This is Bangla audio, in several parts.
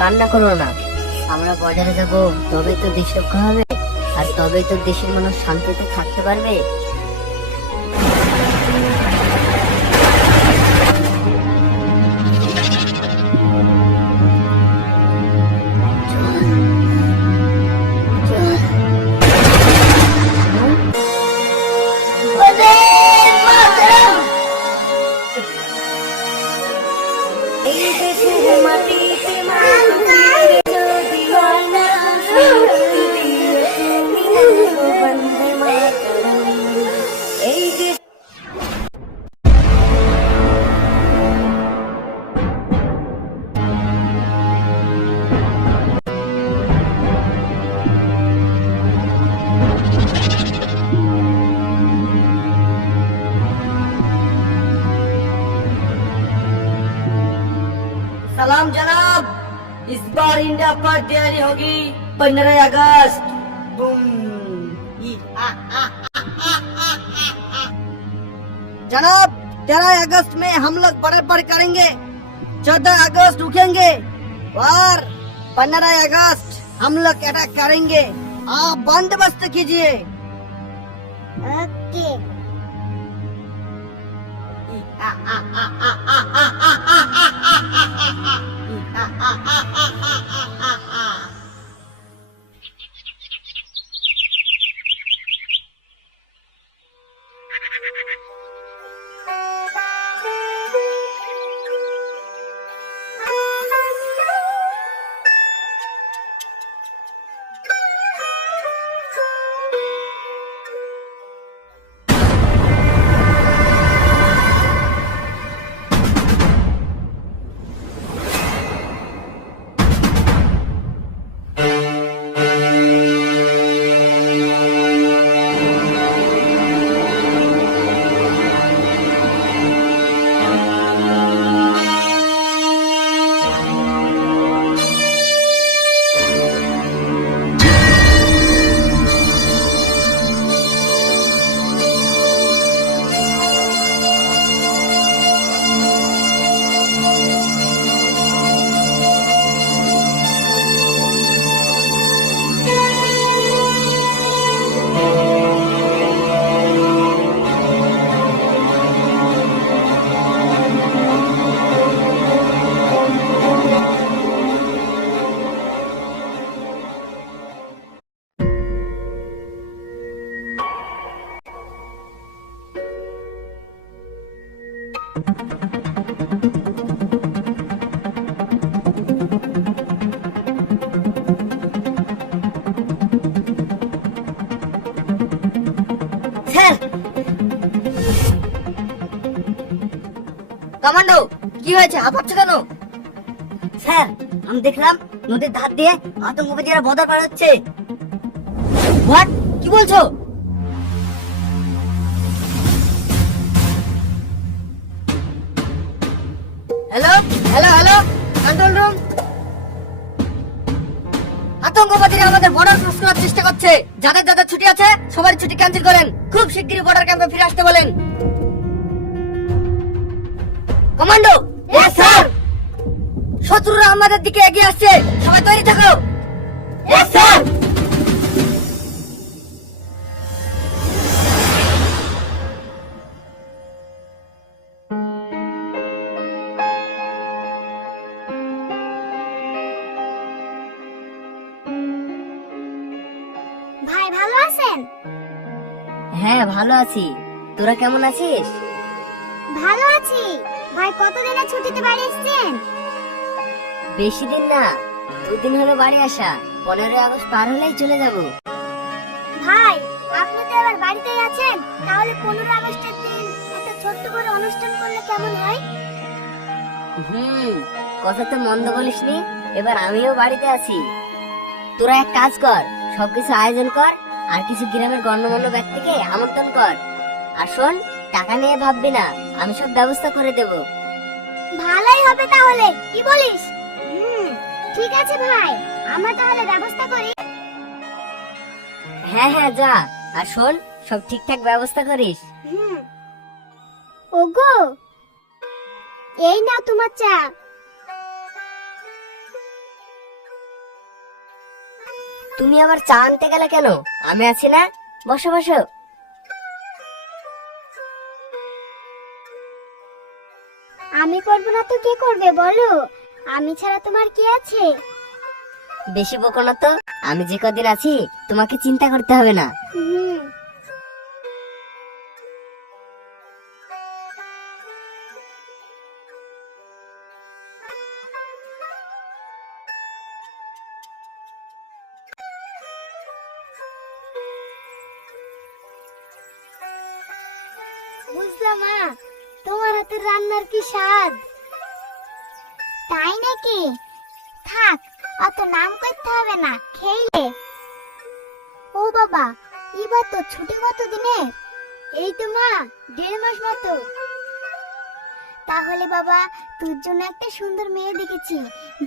কান্না করো না। আমরা বর্ডারে যাব, তবেই তো দেশ রক্ষা হবে, আর তবেই তো দেশের মানুষ শান্তিতে থাকতে পারবে। सलाम जनाब, इस बार इंडिया पर तैयारी होगी 15 अगस्त। बूम। जनाब, 13 अगस्त में हम लोग बड़े पर करेंगे, 14 अगस्त रुकेंगे और 15 अगस्त हम लोग अटैक करेंगे। आप बंदोबस्त कीजिए। ओके। কমান্ডো, কি হয়েছে? হাঁপাচ্ছ কেন? স্যার, আমি দেখলাম নদীর ধার দিয়ে আতঙ্কবাদীরা বর্ডার পার হচ্ছে। হোয়াট? কি বলছো? Hello hello hello, control room. আতঙ্কবাদীরা আমাদের বর্ডার ক্রস করার চেষ্টা করছে। যাদের যাদের ছুটি আছে সবার ছুটি ক্যান্সেল করেন। খুব শিগগিরই বর্ডার ক্যাম্পে ফিরে আসতে বলেন। কমান্ডো। Yes sir. শত্রুরা আমাদের দিকে এগিয়ে আসছে, সবাই তৈরি থাকো। Yes sir. ভাই ভালো আছেন? হ্যাঁ, ভালো আছি। তোরা কেমন আছিস? ভালো আছি। ভাই কতদিনের ছুটিতে বাড়ি এসেছেন? বেশি দিন না, 2 দিন হলো বাড়ি আসা। 15 আগস্ট পার হলেই চলে যাব। ভাই আপনি তো এবার বাড়িতেই আছেন, তাহলে 15 আগস্টের দিন একটা ছোট্ট করে অনুষ্ঠান করলে কেমন হয়? কথা তো মন্দ বলিসনি। এবার আমিও বাড়িতে আছি। তোরা এক কাজ কর, সবকিছু আয়োজন কর, আর কিছু গ্রামের গণ্যমান্য ব্যক্তিকে আমন্ত্রণ কর। আর শোন, টাকা নিয়ে ভাববি না, আমি সব ব্যবস্থা করে দেব। ভালোই হবে তাহলে, কি বলিস? ঠিক আছে ভাই, আমরা তাহলে ব্যবস্থা করি। হ্যাঁ হ্যাঁ, যা। আর শোন, সব ঠিকঠাক ব্যবস্থা করিস। ওগো, এই নাও তোমার চা। তুমি আবার চা আনতে গেলে কেন? আমি আছি না, বসো বসো। আমি করব না তো কে করবে বলো? আমি ছাড়া তোমার কি আছে? বেশি বকো না তো, আমি যে কদিন আছি তোমাকে চিন্তা করতে হবে না। হুম। বুঝলাম মা, তোমার হাতের রান্নার কি স্বাদ। তাই নাকি? থাক, অত নাম করতে হবে না, খেইলে। ও বাবা, এবার তো ছুটি কত দিনের? এই তো মা, 1.5 মাস মতো। তাহলে বাবা, তোর জন্য একটা সুন্দর মেয়ে দেখেছি,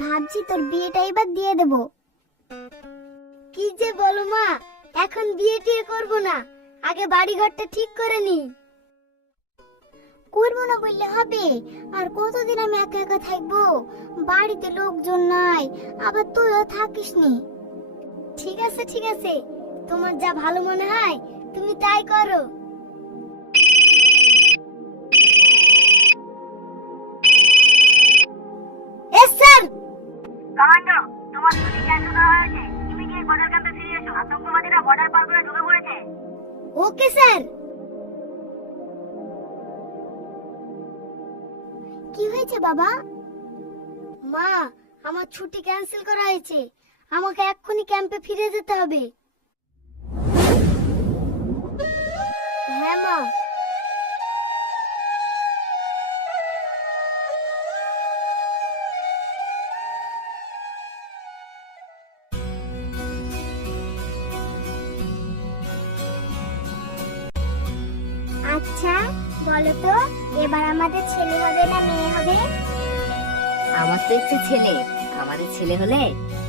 ভাবছি তোর বিয়েটা এবার দিয়ে দেব। কি যে বলো মা, এখন বিয়ে টিয়ে করবো না, আগে বাড়ি ঘরটা ঠিক করে নি। করবো না বললে হবে? আর কতদিন আমি একা একা থাকবো? বাড়িতে লোকজন নাই, আবার তুইও থাকিস নি। ঠিক আছে ঠিক আছে, তোমার যা ভালো মনে হয় তুমি তাই করো। S sir. কমান্ডো, তোমার ছুটি ক্যান্সেল করা হয়েছে। ইমিডিয়েট বর্ডার ক্যাম্পে ফিরে এসো। আতঙ্কবাদীরা বর্ডার পার করে ঢুকে পড়েছে। Okay sir. কি হয়েছে বাবা? মা, আমার ছুটি ক্যান্সেল করা হয়েছে, আমাকে এক্ষুনি ক্যাম্পে ফিরে যেতে হবে। হ্যাঁ মা। আচ্ছা বলো তো, এবার আমাদের ছেলে হবে না মেয়ে হবে? আমার তো ইচ্ছে ছেলে। আমাদের ছেলে হলে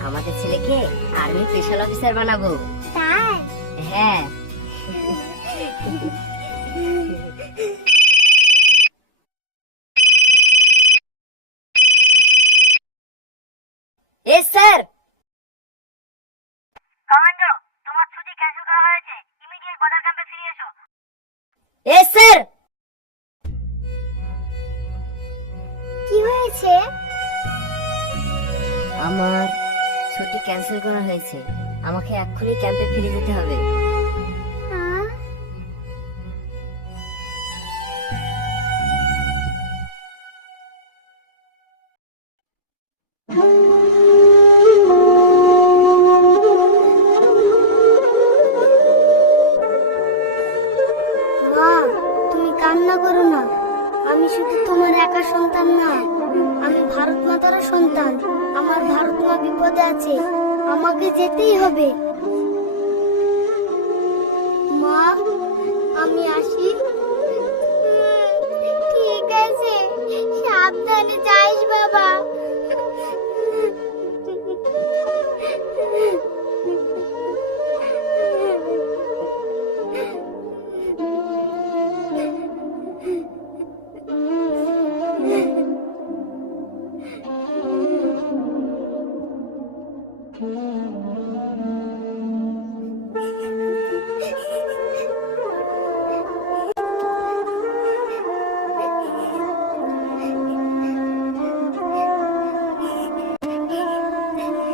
আমাদের ছেলেকে আর্মি স্পেশাল অফিসার বানাবো। তাই? হ্যাঁ। S sir. কমান্ডো, তোমার ছুটি ক্যান্সেল করা হয়েছে। ইমিডিয়েট বর্ডার ক্যাম্পে ফিরে এসো। S sir. কি হয়েছে? আমার ছুটি ক্যান্সেল করা হয়েছে, আমাকে এক্ষুনি ক্যাম্পে ফিরে যেতে হবে। হ্যাঁ? মা, তুমি কান্না করো না, আমি শুধু তোমার একা সন্তান না, আমি ভারত মাতারও সন্তান। আমার ভারত মা বিপদে আছে, আমাকে যেতেই হবে। মা, আমি আসি। ঠিক আছে, সাবধানে যাইস বাবা।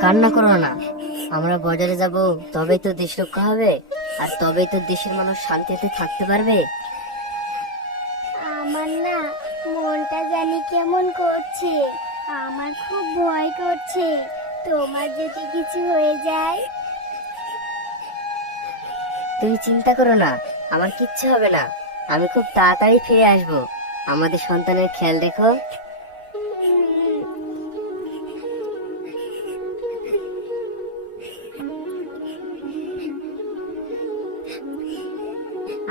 কান্না করো না, আমরা বর্ডারে যাব, তবেই তো দেশ রক্ষা হবে, আর তবেই তো দেশের মানুষ শান্তিতে থাকতে পারবে। আমার না মনটা জানি কেমন করছে, আমার খুব ভয় করছে, তোমার যদি কিছু হয়ে যায়। তুমি চিন্তা করো না, আমার কিচ্ছু হবে না, আমি খুব তাড়াতাড়ি ফিরে আসব। আমাদের সন্তানের খেয়াল রেখো।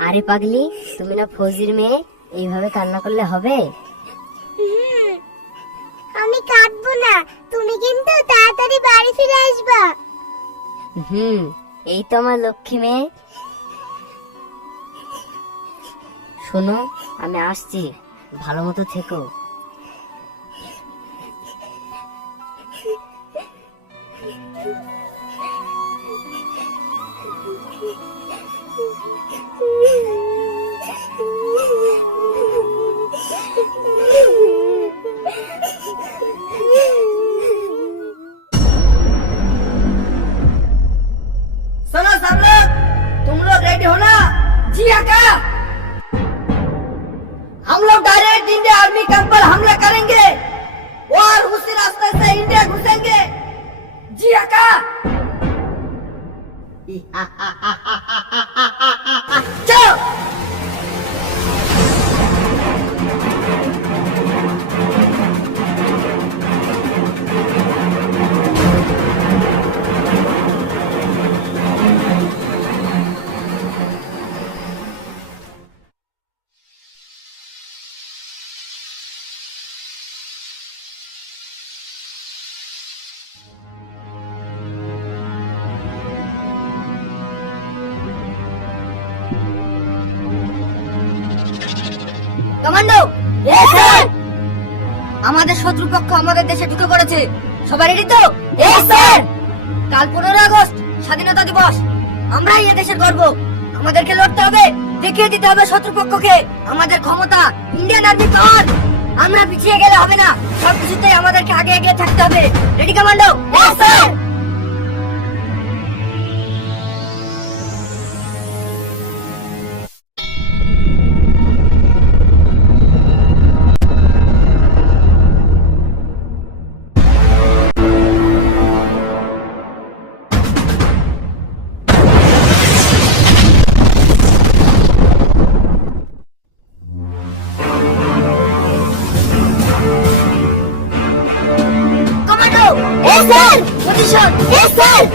আরে পাগলি, তুমি না ফৌজির মেয়ে, এইভাবে কান্না করলে হবে? আমি কাঁদবো না, তুমি কিন্তু তাড়াতাড়ি বাড়ি ফিরে আসবা। এই তো আমার লক্ষ্মী মেয়ে। শোনো, আমি আসছি, ভালো মতো থেকো। आर्मी कैंप पर हमला करेंगे और उसी रास्ते से इंडिया घुसेंगे। जी आका। चलो। কমান্ডো, আমাদের শত্রুপক্ষ আমাদের দেশে ঢুকে পড়েছে। সবাই রেডি তো? স্যার। কাল 15 আগস্ট স্বাধীনতা দিবস। আমরাই এ দেশের গর্ব। আমাদেরকে লড়তে হবে, দেখিয়ে দিতে হবে শত্রুপক্ষকে আমাদের ক্ষমতা। ইন্ডিয়ান আর্মি পাওয়ার। আমরা পিছিয়ে গেলে হবে না, সবকিছুতেই আমাদেরকে আগে এগিয়ে থাকতে হবে। Ready commando? Sir. Sir, position. Sir.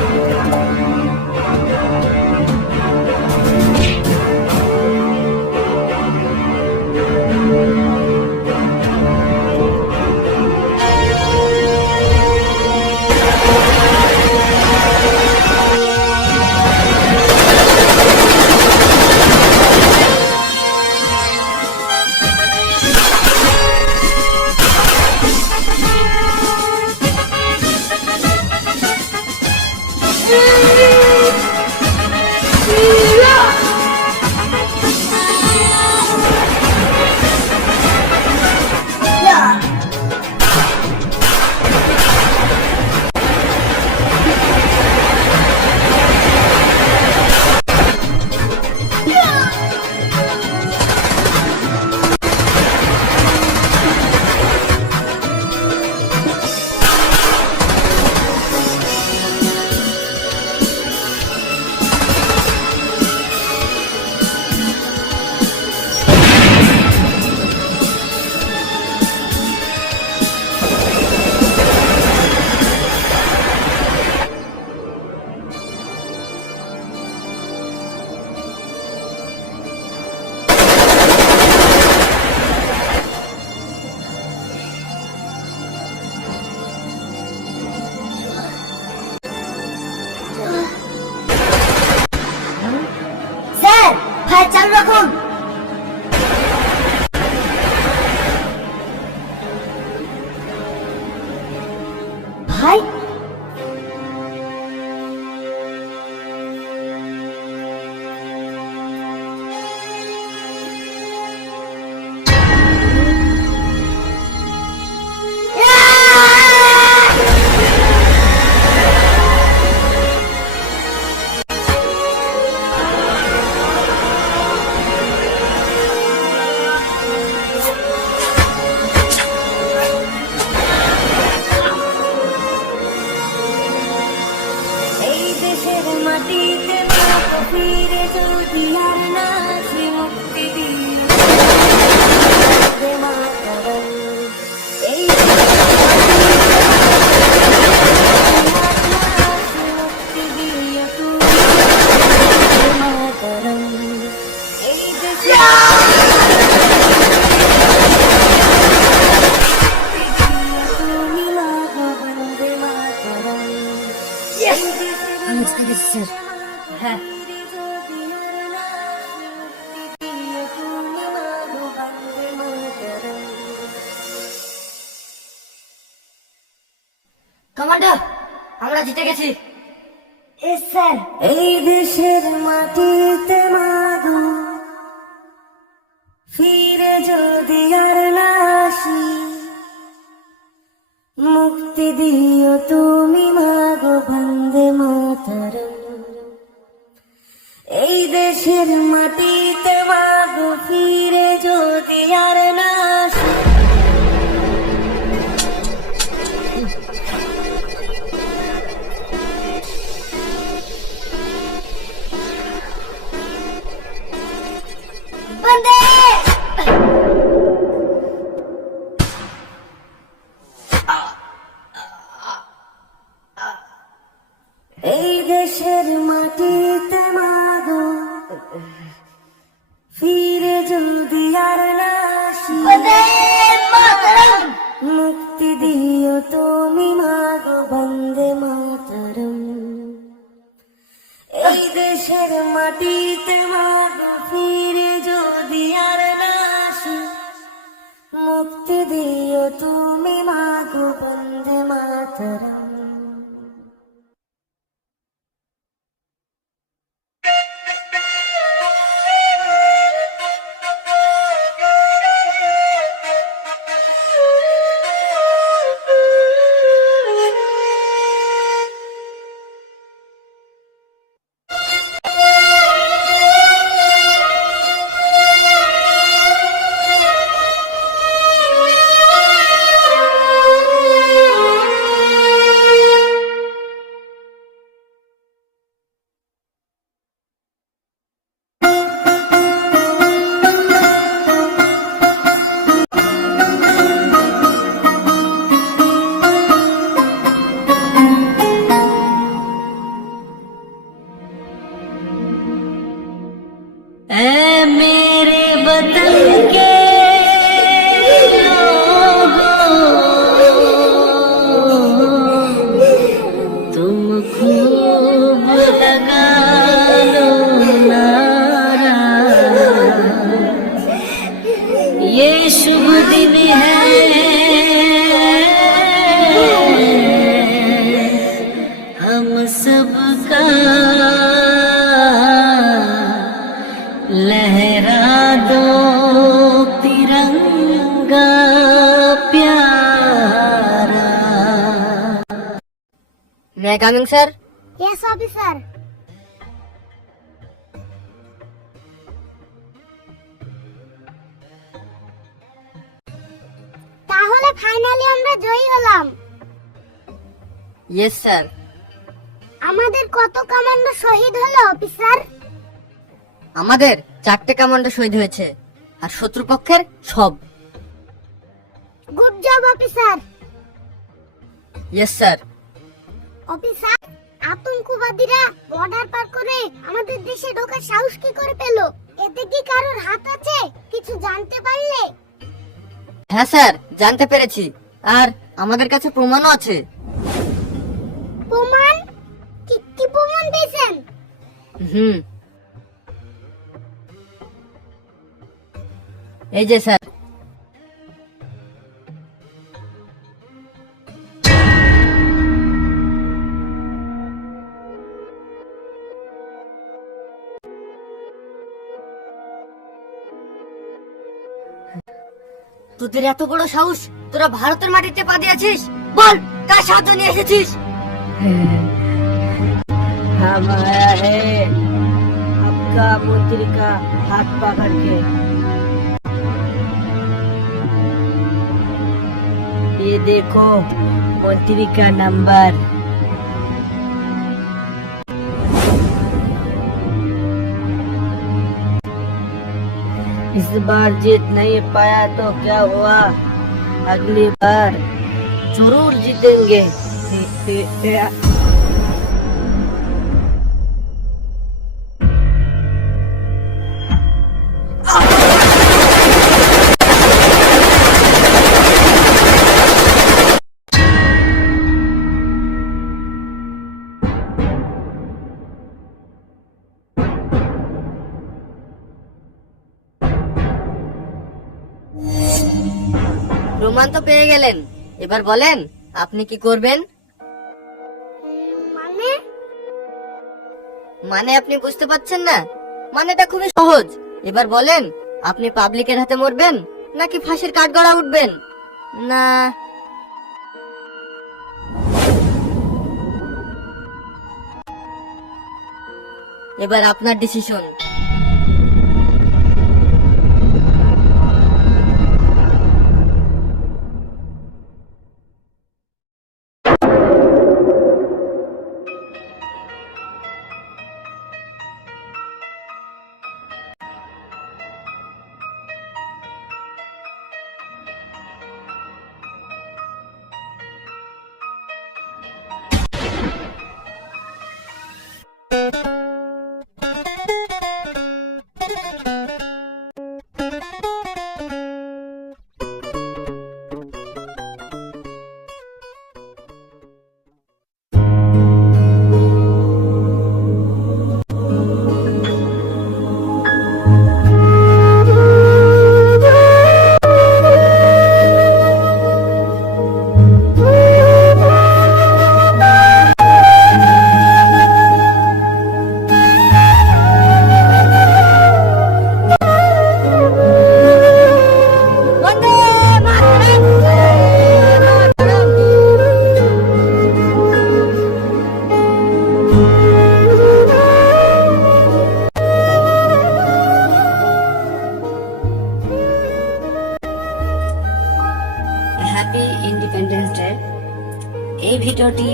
Fire চালু রাখুন। ভাই, মাটিতে ফিরে যদি আর না সে মুক্তি দিয়ে এই মুক্তি দিয়ে তুমি বন্দে মাতরম। স্যার, হ্যাঁ। কমান্ডার, আমরা জিতে গেছি। স্যার, এই দেশের মাটিতে মাগো ফিরে যদি আর না আসি, মুক্তি দিও তুমি মাগো বন্দে মাতরম। এই দেশের মাটিতে মাগো ফিরে যদি আর না আসি। দিও তুমি মাগো বন্দে মাতরম। এই দেশের মাটিতে মাগো ফিরে যদি আর না আসি, মুক্তি দিও তুমি মাগো বন্দে মাতরম। ऐ मेरे वतन के लोगों, तुम खूब लगा लो नारा, ये शुभ दिन है हम सबका, लहरा दो तिरंगा प्यारा। मैं कमिंग सर। Yes officer. তাহলে ফাইনালি আমরা জয়ী হলাম। Yes sir. আমাদের কত কমান্ডো শহীদ হলো অফিসার? আমাদের 4টে কমান্ডো শহীদ হয়েছে আর শত্রুপক্ষের সব। Good job officer. Yes sir. Officer, আতঙ্কবাদীরা বর্ডার পার করে আমাদের দেশে ঢোকার সাহস কি করে পেল? এতে কি কারোর হাত আছে? কিছু জানতে পারলে? হ্যাঁ স্যার, জানতে পেরেছি, আর আমাদের কাছে প্রমাণও আছে। প্রমাণ? কি কি প্রমাণ পেয়েছেন? এই যে স্যার। তোদের এত বড় সাহস, তোরা ভারতের মাটিতে পা দিয়েছিস? বল, কার সাহায্য নিয়ে এসেছিস? हम आया है आपका मंत्री का हाथ पकड़ के। ये देखो मंत्री का नंबर। इस बार जीत नहीं पाया तो क्या हुआ, अगली बार जरूर जीतेंगे। প্রমাণ তো পেয়ে গেলেন, এবার বলেন আপনি কি করবেন? মানে মানে আপনি বুঝতে পারছেন না? মানেটা খুবই সহজ। এবার বলেন, আপনি পাবলিকের হাতে মরবেন নাকি ফাঁসির কাঠগড়া উঠবেন? না, এবার আপনার ডিসিশন। Happy independence day. এই ভিডিওটি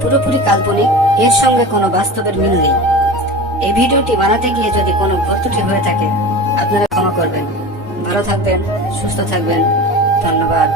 পুরোপুরি কাল্পনিক, এর সঙ্গে কোনো বাস্তবের মিল নেই। এই ভিডিওটি বানাতে গিয়ে যদি কোনো ভুল ত্রুটি হয়ে থাকে আপনারা ক্ষমা করবেন। ভালো থাকবেন, সুস্থ থাকবেন। ধন্যবাদ।